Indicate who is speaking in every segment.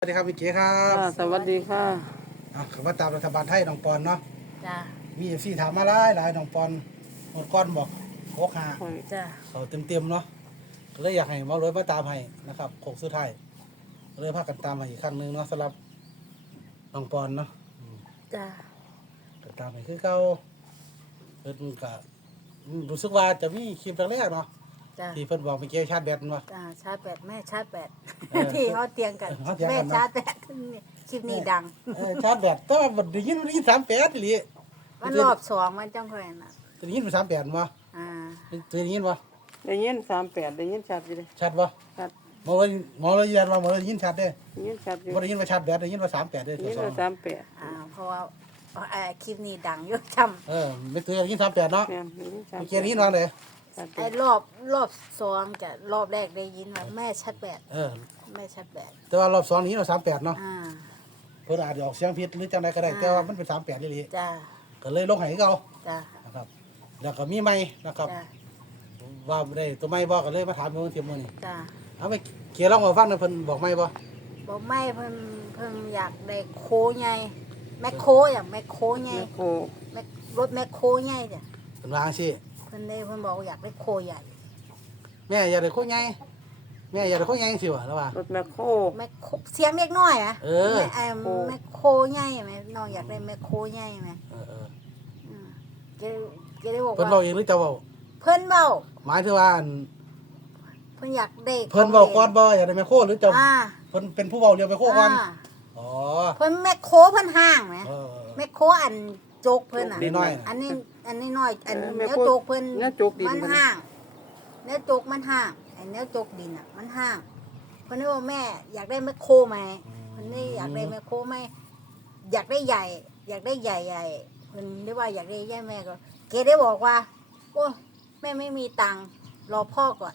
Speaker 1: สวัสดีครับพี่เก๋ครับ
Speaker 2: สวัสดีค่ะ
Speaker 1: คำว่าตามรัฐบาลไทยน้องปอนเนาะ
Speaker 3: จ้า
Speaker 1: มีเอฟซีถามมาหลายน้องปอนหมดก้อนบอก65
Speaker 3: จ้า
Speaker 1: เขาเต็มเนาะก็เลยอยากให้หมอรวยมาตามให้นะครับโคกสุดท้ายก็เลยพากันตามมาอีกครั้งหนึ่งเนาะสำหรับน้องปอนเนาะ
Speaker 3: จ้า
Speaker 1: ก็ตามให้คือเก่าเพิ่นก็รู้สึกว่าจะมีคลิปแรกๆเนาะ
Speaker 3: จ้า
Speaker 1: ที่เพิ่นบอกเมื่อกี้ชาร์จแบตเนาะ
Speaker 3: จ้าชาร์จแบตแม่ชาร์จแบต
Speaker 1: เออ
Speaker 3: ที่เขาเตียงกัน
Speaker 1: เขาเถียงกัน
Speaker 3: แม่
Speaker 1: เนอะ
Speaker 3: ชาร์จแบตคลิปนี้ดัง
Speaker 1: ชาร์จแบตแต่ว่าบ่ได้ยิน38อีหลี
Speaker 3: มันรอบสองมันจังค่อยน่ะ
Speaker 1: ได้ยิน38บ่
Speaker 3: อ่า
Speaker 1: ได้ยินบ่
Speaker 2: ได้ยิน38ได้ยินชัดอยู่เลย
Speaker 1: ชัดบ่
Speaker 2: ชัด
Speaker 1: หมอเลยยืนว่าหมอเลยยินชัดเด้
Speaker 2: ได้ยินชัดอยู่
Speaker 1: บ่ได้ยินว่าชัดแบบได้ยินว่า38เด้อ
Speaker 2: ได้ยิน
Speaker 1: สอง
Speaker 2: ว่า38
Speaker 3: เพราะว่าคลิปนี้ดังอยู่จ
Speaker 1: ไม่ตื่นได้ยิน38เนาะ
Speaker 2: แม่นได้ยินชัด
Speaker 1: เมื่อกี้ได้ยินว่าเลย
Speaker 2: ชัด
Speaker 3: ำไอ้รอบสองกับรอบแรกได้ยินว่าแม่ชาร์จแบตแม่ชาร์จแบต
Speaker 1: แต่ว่ารอบ2นี้เรา38เนาะ
Speaker 3: อ่า
Speaker 1: เพิ่นอาจจะออกเสียงผิดหรือจังไดก็ได้แต่ว่ามันเป็น38อีหลี
Speaker 3: จ้า
Speaker 1: ก็เลยลงให้เก่า
Speaker 3: จ้า
Speaker 1: นะครับแล้วก็มีใหม่นะครับ
Speaker 3: จ้า
Speaker 1: ว่าบ่ได้ตัวใหม่บ่ก็เลยมาถามเมื่อเทียมมื้อนี้
Speaker 3: จ้า
Speaker 1: เอาไปเขียนลองมาฟังหน่อยเพิ่นบอกใหม่บ่
Speaker 3: บอกไม่เพิ่นอยากได้โคใหญ่แมคโคอย่างแมคโคใหญ่
Speaker 2: แม่โค
Speaker 3: รถแมคโคใหญ่จ้ะ
Speaker 1: เพิ่นว่าจังซี่
Speaker 3: เพิ่นบอกว่าอยากได้โคใหญ่
Speaker 1: แม่อยากได้โคใหญ่แม่อยากได้โคใหญ่จังซี่ว่าแล้วว่าร
Speaker 2: ถแม่โค
Speaker 3: แมคโคเสียงเล็กน้อยอ่ะ
Speaker 1: เออ
Speaker 3: แมคโคใหญ่ไหมน้องอยากได้แมคโคใหญ่ไหม
Speaker 1: เออ
Speaker 3: อืมแกได้บอก
Speaker 1: เพิ่น
Speaker 3: ว่า
Speaker 1: เว้าเองหรือเจ้าเว้า
Speaker 3: เพิ่นเบา
Speaker 1: หมายถึงว่าอัน
Speaker 3: เพิ่นอยากได้
Speaker 1: เพิ่นเว้าก่อนบ่อยากได้แม่โคหรือเจ้า
Speaker 3: อ่า
Speaker 1: เพิ่นเป็นผู้เว้าเรียกแม่โคก่อน
Speaker 3: อ่า
Speaker 1: อ๋อ
Speaker 3: เพิ่นแมคโคเพิ่นห้างไหม
Speaker 1: เออ
Speaker 3: แมคโคอันโจกเพิ่นอ่ะ
Speaker 1: นิดหน่อย
Speaker 3: อันนี้น้อยอันเนื้อโจกเพิ่น
Speaker 2: เนื้อโจกดิน
Speaker 3: มันห้างเนื้อโจกมันห้างไอ้เนื้อโจกดินอ่ะมันห้างเพิ่นได้บอกแม่อยากได้แมคโคไหมเพิ่นได้อยากได้แมคโคไหมอยากได้ใหญ่ อยากได้ใหญ่เพิ่นได้ว่าอยากได้ใหญ่แม่ก็เกได้บอกว่าโอ้แม่ไม่มีตังค์รอพ่อก่อน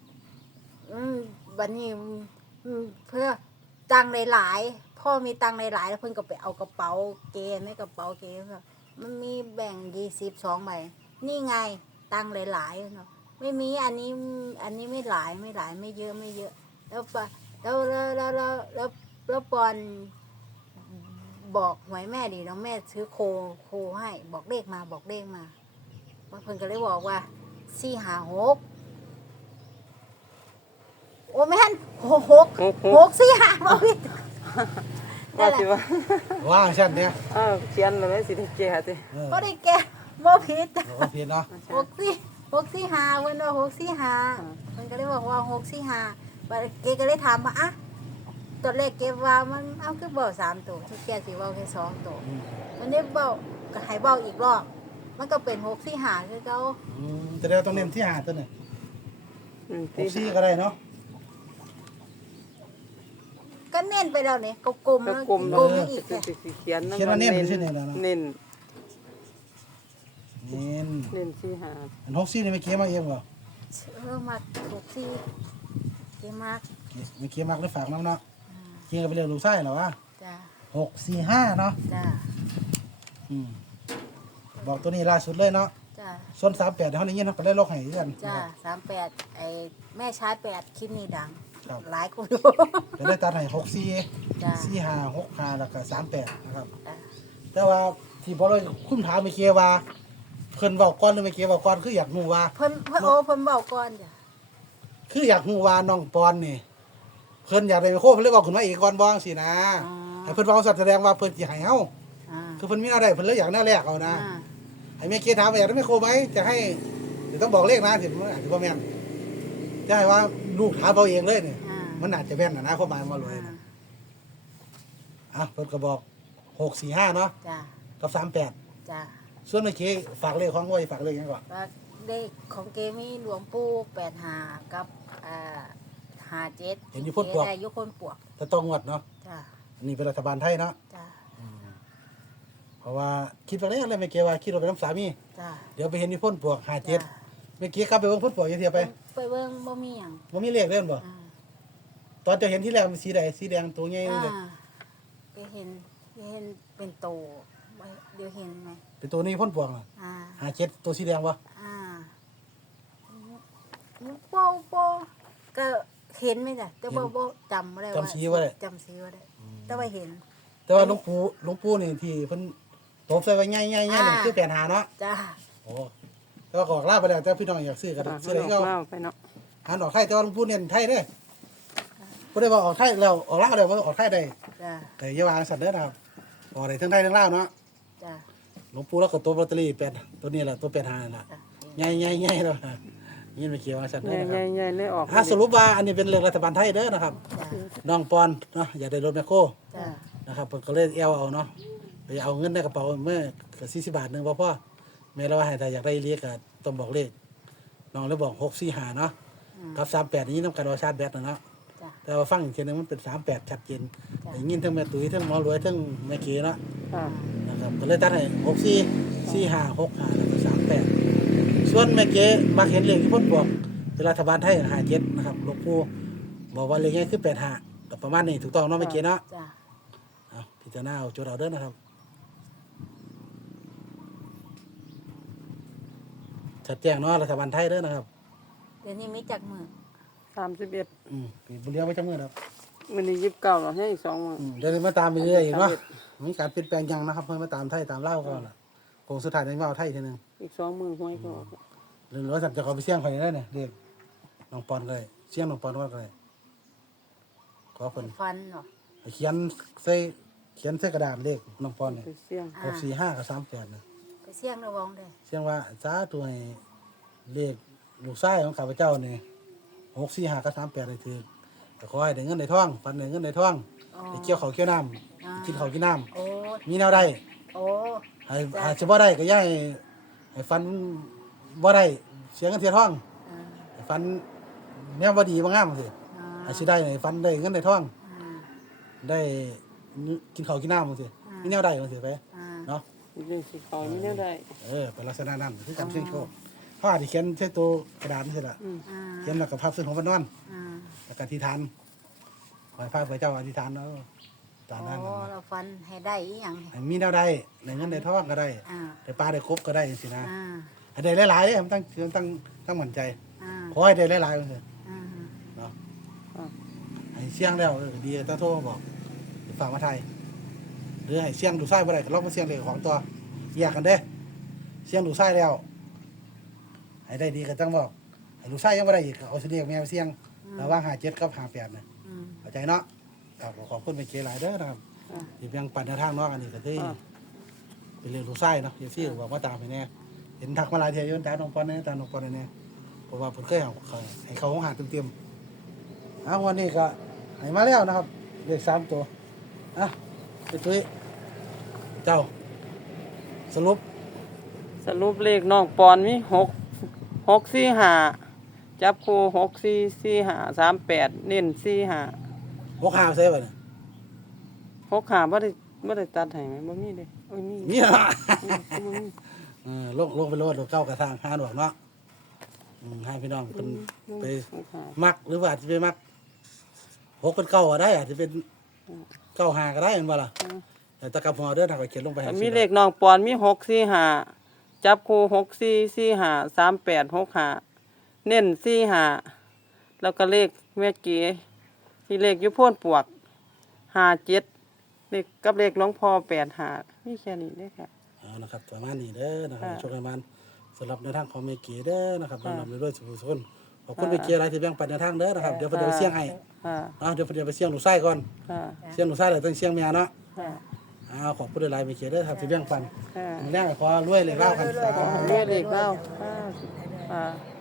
Speaker 3: วันนี้เพื่อตังค์หลายๆพ่อมีตังค์หลายๆแล้วเพิ่นก็ไปเอากระเป๋าเกในกระเป๋าเกมันมีแบ่ง22 ใบนี่ไงตังค์หลายๆเนาะไม่มีอันนี้ไม่หลายไม่เยอะแล้วปะแล้วปอนบอกหวยแม่ดิน้องแม่ซื้อโคให้บอกเลขมาเพิ่นก็เลยบอกว่า456โอ้แม่น6 4 5บ่ผิด
Speaker 2: ว่าสิว่า
Speaker 1: ว่างฉันเนี่ย
Speaker 2: เขียนเลยสิได้แก่ติ
Speaker 3: บ่ได้แก่บ่ผิด
Speaker 1: โอเคเนาะ
Speaker 3: 645เพิ่นว่า645เพิ่นก็เลยบอกว่า645บัดเกก็เลยถามว่าตอนแรกเก็บว่ามันคือเว้า3ตัวที่แกสิเว้าแค่2ตัวมันได้เว้าก็ให้เว้าอีกรอบมันก็เป็น645คือเก่า
Speaker 1: จะได้ต้องเน้นที่หาตัวหนึ่ง
Speaker 2: ที่
Speaker 1: 64ก็ได้เนาะ
Speaker 3: ก็เน้นไปแล้วนี่กลมๆแล้ว
Speaker 2: กลม
Speaker 3: กลมยังอีก
Speaker 2: สิ
Speaker 3: เนี่ย
Speaker 2: เขียน
Speaker 1: เขียนว่าเน้นไม่ใช่เน้นแล้วเนาะ
Speaker 2: เน้น
Speaker 1: เน้น
Speaker 2: เน้นที่หา
Speaker 1: อัน64นี่ไม่เกี้ยมาเองบ่
Speaker 3: มาถูกที่เกมาก
Speaker 1: ไม่เกี้ยมากเลยฝากน้ำเนาะเกี้ยก็ไปเรียกลูกไส้เหรอวะ
Speaker 3: จ้า
Speaker 1: 645เนาะ
Speaker 3: จ้า
Speaker 1: บอกตัวนี้ล่าสุดเลยเนาะ
Speaker 3: จ้า
Speaker 1: ส่วน38เดี๋ยวเขาได้ยินเขาก็ได้ลกให้กัน
Speaker 3: จ้า38ไอ้แม่ชาร์จ8คลิปนี้ดัง
Speaker 1: ครับ
Speaker 3: หลายคนดู
Speaker 1: จะได้ตัดให้
Speaker 3: จ้า
Speaker 1: 64 45 65แล้วก็38นะครับ
Speaker 3: จ้า
Speaker 1: แต่ว่าที่พอเราคุ้มถามไม่เกี้ยว่าเพิ่นเว้าก่อนหรือไม่เกี้ยเว้าก่อนคืออยากรู้ว่า
Speaker 3: เพิ่นเบาก่อนจ้ะ
Speaker 1: คืออยากรู้ว่าน้องปอนนี่เพิ่นอยากได้ไปโคเพิ่นเลยบอกขึ้นมาอีกก่อนบ่จังซี่นะให้เพิ่นเว้าแสดงว่าเพิ่นสิให้เฮา
Speaker 3: อ่า
Speaker 1: คือเพิ่นมีอะไรเพิ่นเลยอยากแนวแรกเอานะ
Speaker 3: อ่า
Speaker 1: ให้แม่เกียถามว่าอยากได้ไมโครไหมจะให้เดี๋ยวต้องบอกเลขนะสิมันอาจจะบ่แม่นจะให้ว่าลูกถามเอาเองเลยนี่
Speaker 3: อ่า
Speaker 1: มันอาจจะแม่นนะความหมายมาเลยนะเพิ่นก็บอก645เนาะ
Speaker 3: จ้า
Speaker 1: กับ38
Speaker 3: จ้า
Speaker 1: ส่วนแม่เกียฝากเลขของไว้ฝากเลขหยังก่อน
Speaker 3: ว่าเลขของเกมีหลวงปู่85กับ57ได้อยู่คนปวก
Speaker 1: แต่ต้องงวดเนาะ
Speaker 3: จ้า
Speaker 1: อันนี่เป็นรัฐบาลไทยเนาะ
Speaker 3: จ้า
Speaker 1: เพราะว่าคิดว่าแล้วแม่เกียว่าคิดว่าเป็นน้ำสามี
Speaker 3: จ้า
Speaker 1: เดี๋ยวไปเห็นนี่พ่นปลวก
Speaker 3: จ้า
Speaker 1: 57แม่เกียกลับไปเบิ่งพ่นปลวกจังซี่ไป
Speaker 3: ไปเบิ่งบ่มีหยัง
Speaker 1: บ่มีเลขเล่นบ่
Speaker 3: อ่า
Speaker 1: ตอนเจะเห็นที่แรกมันสีใดสีแดงตัวใหญ่เลย
Speaker 3: ไปเห็นเป็นโตเดี๋ยวเห็นไหม
Speaker 1: เป็นตัวนี้พ่นปลวกน่ะ
Speaker 3: อ่า
Speaker 1: 57ตัวสีแดงบ่
Speaker 3: อ่าโป้ก็เห็นไหมจ้ะแต่ว่าบ่จำบ่ได้ว่า
Speaker 1: จำสีบ่ได้
Speaker 3: จำสีบ่ได้แต่ว่าเห็น
Speaker 1: แต่ว่าหลวงปู่นี่ที่เพิ่นตบใส่ไว้ใหญ่ๆๆนี่คือ8หาเนาะ
Speaker 3: จ้า
Speaker 1: โอ้แต่ว่าก็ออกลาไปแล้วแต่พี่น้องอยากซื้อก็
Speaker 2: อ่า
Speaker 1: ซื้อได้
Speaker 2: อ
Speaker 1: ก็
Speaker 2: อกมาไปเนาะ
Speaker 1: หันออกไทยแต่ว่าหลวงปู่เน้นไทยเด้อบ่ได้ว่าออกไทยแล้วออกลาวแล้วว่าออกไทยได้
Speaker 3: จ้า
Speaker 1: แต่อย่าวางสัตว์เด้อนะครับออกได้ทั้งไทยทั้งลาวเนาะ
Speaker 3: จ้า
Speaker 1: หลวงปู่แล้วก็ตัวลอตเตอรี่8ตัวนี้แหละตัว8หานั่นล่ะ
Speaker 3: จ้า
Speaker 1: ใหญ่ๆๆแล้วนะยินไปเกี่ยวว่าสัตว์เด้อนะครับ
Speaker 2: ใหญ่ๆเลยออก
Speaker 1: สรุปว่าอันนี้เป็นเรื่องรัฐบาลไทยเด้อนะครับ
Speaker 3: จ้า
Speaker 1: น้องปอนเนาะอยากได้รถแมคโคร
Speaker 3: จ้า
Speaker 1: นะครับเพิ่นก็เลยเอาเนาะไปเอาเงินในกระเป๋าเมื่อก็40 บาทหนึงบ่พอแม่เราว่าให้ถ้าอยากได้เลขก็ต้องบอกเลขน้องเลยบอก645เนาะกับ38นี้นำกันว่าชาร์จแบตนะเนาะ
Speaker 3: จ้า
Speaker 1: แต่ว่าฟังอีกทีนึงมันเป็น38ชัดเจน
Speaker 3: จ้ะ
Speaker 1: ได้ยินทั้งแม่ตุ้ยทั้งหมอรวยทั้งแม่เก๋เนาะ
Speaker 2: ค่ะ
Speaker 1: นะครับก็เลยตัดให้64 45 65แล้วก็38ส่วนแม่เก๋มักเห็นเลขที่เพิ่นบอกเป็นรัฐบาลไทย57นะครับหลวงปู่บอกว่าเลขนี้คือ85ก็ประมาณนี้ถูกต้องเนาะแม่เก๋เนาะ
Speaker 3: จ้า
Speaker 1: เอาพิจารณาเอาจดเอาเด้อนะครับชัดแจ้งเนาะรัฐบาลไทยเด้อนะครับ
Speaker 3: เดี๋ยวนี้มีจักมือ
Speaker 2: 31
Speaker 1: ปีบุเรียวไว้จังมือครับ
Speaker 2: มื้อนี้29แล้วให้อีก2มื้อ
Speaker 1: เดี๋ยวนี้มาตามไปเรื่อยอีกเนาะมีการเปลี่ยนแปลงยังนะครับเพิ่นมาตามไทยตามเล่าวก่อนล่ะโคงสุดท้ายในมาเอาไทยทีนึง
Speaker 2: อีก2มื้อหวยก็ออก
Speaker 1: หรือว่าสัตว์จะขอไปเสี่ยงข่อยได้เนี่ยเรียกน้องปอนก็เลยเสี่ยงน้องปอนก็เลยขอเพิ่น
Speaker 3: ฟันเหรอ
Speaker 1: ให้เขียนใส่กระดาษเลขน้องปอนเนี่ย
Speaker 2: ไปเสี่ยง
Speaker 1: 645กับ38นะ
Speaker 3: ไปเสี่ยงระวังได้
Speaker 1: เสียงว่าสาธุให้เลขลูกชายของข้าพเจ้านี่645กับ38ได้ถือก็ขอให้ได้เงินได้ทองฝันได้เงินได้ทอง
Speaker 3: อ๋อ
Speaker 1: ได้เกี่ยวข้าวเกี่ยวน้ำกินข้าวกินน้
Speaker 3: โอ้
Speaker 1: ำมีแนวใด
Speaker 3: โอ้
Speaker 1: ให้สิบ่ได้ก็อย่าให้ฝันบ่ได้เสียเงินเสียทอง
Speaker 3: อ่า
Speaker 1: ให้ฝันแนวบ่ดีบ่งามสิ
Speaker 3: อ่า
Speaker 1: ให้สิได้ให้ฝันได้เงินได้ทอง
Speaker 3: อ่า
Speaker 1: ได้กินข้าวกินน้ำสิมีแนวใดจังซี่ไป
Speaker 3: อ่า
Speaker 1: เนาะ
Speaker 2: เรื่องสิเขามีแนวใด
Speaker 1: เป็นลักษณะนั้นคือการเสี่ยงโชคผ้าที่เขียนใส่ตัวกระดาษนี่สิล่ะ
Speaker 3: อ่า
Speaker 1: เขียนแล้วก็พับซึ่งของพระนอน
Speaker 3: อ่า
Speaker 1: แล้วก็อธิษฐานขอให้พระพระเจ้าอธิษฐานเนาะตามนั้น
Speaker 3: โอ้เราฟันให้ได้อีหยัง
Speaker 1: ให้มีแนวใดในเงินในทองก็ได้
Speaker 3: อ่า
Speaker 1: ได้ปลาได้ครบก็ได้จังซี่นะ
Speaker 3: อ่า
Speaker 1: ให้ได้หลายๆเด้มันตั้งมั่นใจ
Speaker 3: อ่า
Speaker 1: ขอให้ได้หลายๆจังซี่
Speaker 3: อ่า
Speaker 1: เนาะ
Speaker 2: อ่า
Speaker 1: ให้เสี่ยงแล้วดีตาโทรมาบอกสิฝากมาไทยหรือให้เสี่ยงดูไส้บ่ได้ก็ลองมาเสี่ยงเลขของตัวแยกกันเด้เสี่ยงดูไส้แล้วให้ได้ดีก็ต้องบอกให้ดูไส้ยังบ่ได้อีกก็เอาสิเลขแม่ไปเสี่ยงระหว่าง57กับ58นะ
Speaker 3: อืม
Speaker 1: เข้าใจเนาะครับขอบคุณไปเกหลายเด้อนะครับ
Speaker 2: อ่า
Speaker 1: ที่เพียงปั่นในทางเนาะอันนี้ก็ที่
Speaker 2: อ่า
Speaker 1: เป็นเรื่องลูกไส้เนาะเอฟซีบอกว่าตามไปแน่เห็นทักมาหลายเทียอยืนตามน้องปอนเนี่ยตามน้องปอนเนี่ยเพราะว่าผมเคยเอาเขาให้เขาของหาเต็มๆเอาวันนี้ก็ให้มาแล้วนะครับเลข3ตัวอ่ะไปตุ้ยเจ้าสรุป
Speaker 2: สรุปเลขน้องปอนมี645จับคู่644538เน้น45
Speaker 1: 6 5ใช่ป่ะเนี่ย
Speaker 2: 65บ่ได้ตัดให้ไหมบ่มีเด้โอ้ยมี
Speaker 1: มีเหรอ
Speaker 2: บ่มี
Speaker 1: ลงไปโลดเก้ากระทาง5ดอกเนาะให้พี่น้องคนไป มักหรือว่าอาจจะไปมัก6เป็นเก้าก็ได้อาจจะเป็น95ก็ได้เห็นบ่ล่ะแต่ตะกับหัวเด้อถ้าก็เขียนลงไปให้
Speaker 2: มีเลขน้องปอนมี645จับคู่64453865เน้น45แล้วก็เลขแม่เก๋ที่เลขอยู่โพ่นปวก57เลขกับเลขหลวงพ่อ85มีแค่นี้เด้อค่ะ
Speaker 1: นะครับประมาณนี้เด้อนะครับ
Speaker 2: ค่ะ
Speaker 1: ช่วงมันสำหรับในทางของเมเกีเด้อนะครับ
Speaker 2: ค่ะ
Speaker 1: นำด้วยสุขสุขขอบคุณ
Speaker 2: ค่ะ
Speaker 1: เมเกีหลายที่แบ่งปันในทางเด้อนะครับเดี๋ยวเดี๋ยวไปเสี่ยงให้
Speaker 2: ค่ะ
Speaker 1: เดี๋ยวเดี๋ยวไปเสี่ยงหนูไส้ก่อน
Speaker 2: ค่ะ
Speaker 1: เสี่ยงหนูไส้แล้วต้องเสี่ยงเมียเนาะ
Speaker 2: ค่ะ
Speaker 1: ขอบคุณหลายๆเมเกีเด้อครับที่แบ่งปัน
Speaker 2: ค่ะ
Speaker 1: แรกขอรวยเลยเล่ากันสาธุ
Speaker 2: เรียกเลขเล่าค่ะ